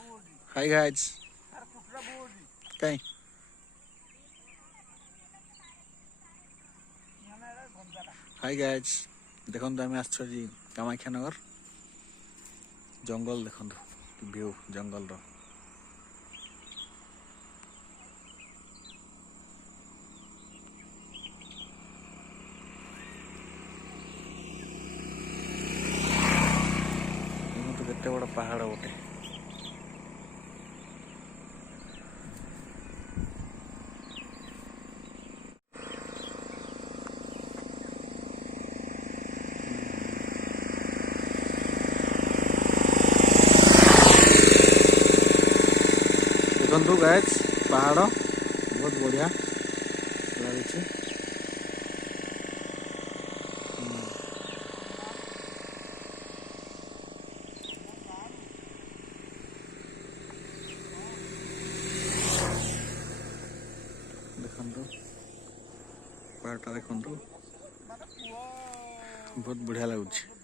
Hi guys कहीं hi guys देखो आम आसछी कामाख्यानगर जंगल देखो व्यू जंगल रो केते बड़ पहाड़ गोटे देखो गाइस पहाड़ बहुत बढ़िया लगे देखो पहाड़ देखो बहुत बढ़िया लगुच।